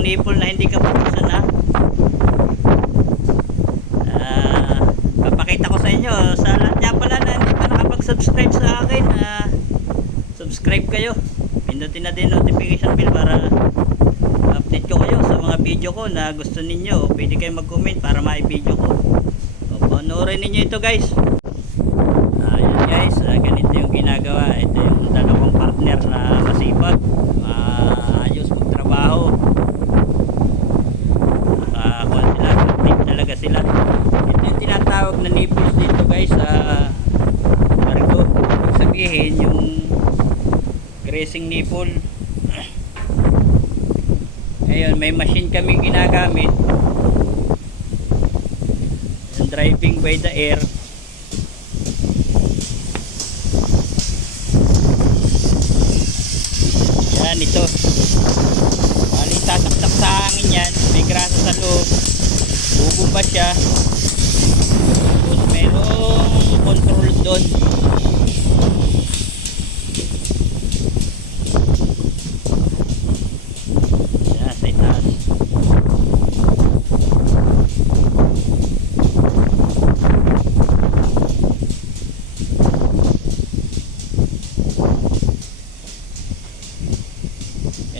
nipple na hindi kaputusan na. Ah, papakita ko sa inyo sa lahat nga pala na hindi pa nakapag-subscribe sa akin. ah, subscribe kayo. Pindutin na din notification bell para update ko kayo sa mga video ko na gusto ninyo. Pwede kayo mag-comment para ma-video ko. O, panoorin ninyo ito guys. Guys, ah, ganito yung ginagawa. Ito yung dalawang partner na masipag. Maayos magtrabaho. Nakakuha sila. Active talaga sila. Ito yung tinatawag na nipples dito guys sa cargo. Ibig sabihin yung grazing nipple. Ayun, may machine kaming ginagamit. Yung driving by the air. Yan ito. Bali tataktak sa hangin yan. May grasa sa loob. Bubumba siya. Tapos merong control doon. Yan sa itaas.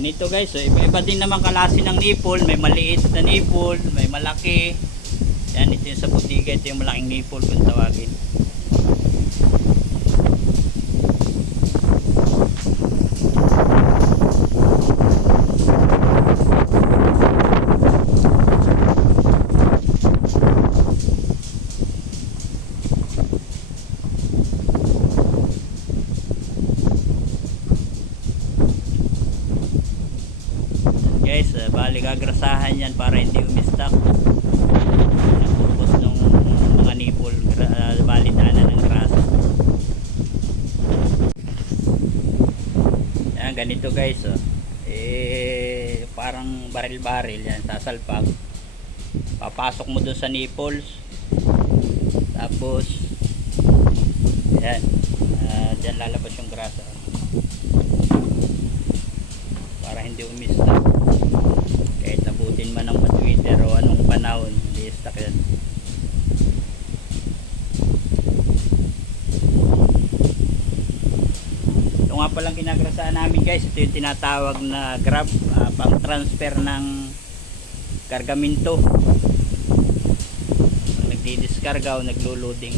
Ganito guys, so iba-iba din naman klase ng nipple. May maliit na nipple, may malaki. Yan, ito yung sa butika, ito yung malaking nipple kung tawagin. Guys. Uh, bali gagrasahan yan para hindi umistak purpose ng mga nipple uh, bali daanan ng grasa yan ganito guys oh. eh parang baril baril yan sasalpak. Papasok mo dun sa nipples. Tapos yan uh, dyan lalabas yung grasa. Para hindi umistak kahit abutin man ng Twitter o anong panahon hindi stuck yan ito nga palang kinagrasaan namin guys. Ito yung tinatawag na grab ah, pang transfer ng kargamento Pag nagdi-discarga o naglo-loading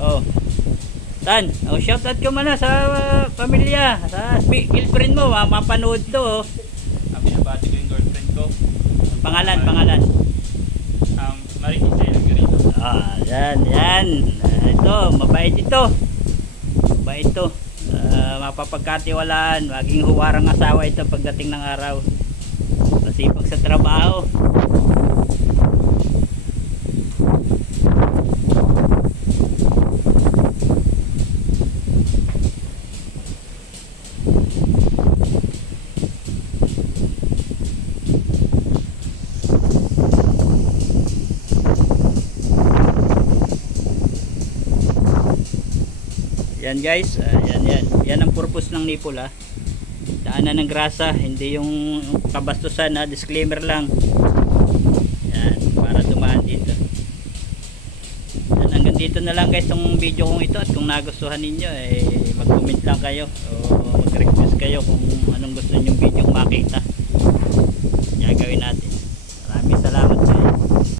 oh Tan, oh, shoutout ko muna sa uh, pamilya, sa girlfriend mo, ma- mapanood to. Oh. Ang binabati ko yung girlfriend ko. Pangalan, pangalan. Um, Maritis ay Margarito. Ah, yan, yan. Ah, ito, mabait ito. Mabait ito. Ah, mapapagkatiwalaan, maging huwarang asawa ito pagdating ng araw. Masipag sa trabaho. Yan guys, uh, yan yan. Yan ang purpose ng nipple ha. Daanan ng grasa, hindi yung kabastusan ha. Disclaimer lang. Yan, para dumaan dito. Yan, hanggang dito na lang guys yung video kong ito. At kung nagustuhan ninyo, eh, mag-comment lang kayo. O mag-request kayo kung anong gusto ninyong video makita. Yan gawin natin. Maraming salamat.